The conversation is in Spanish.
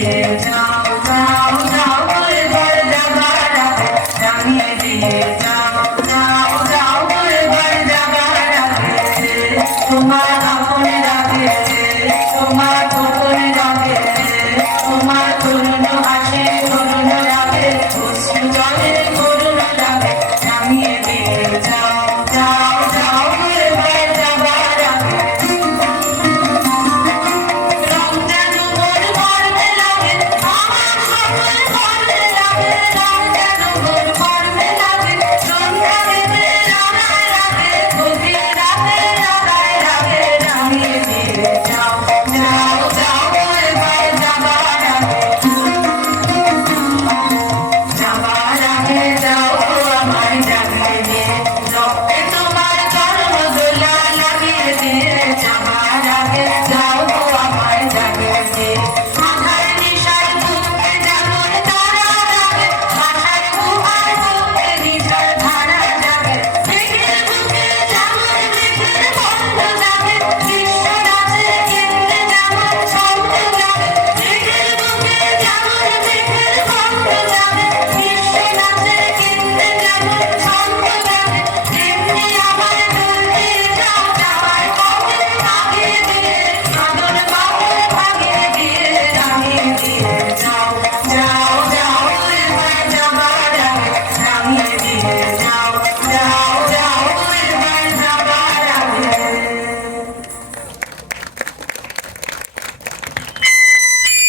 here now, now. And down.